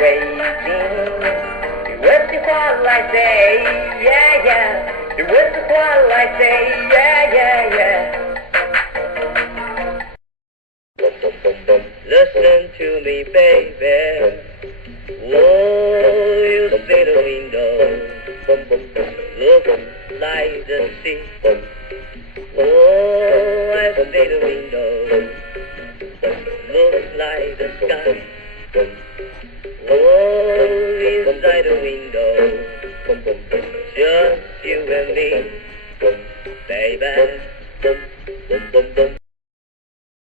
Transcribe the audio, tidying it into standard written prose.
waiting. You watch the twilight say, yeah, yeah. You watch the twilight say, yeah, yeah, yeah. Listen to me, baby. Whoa, you see the window. Look like the sea. Oh, I see the window. Looks like the sky. Oh, inside the window, just you and me, baby.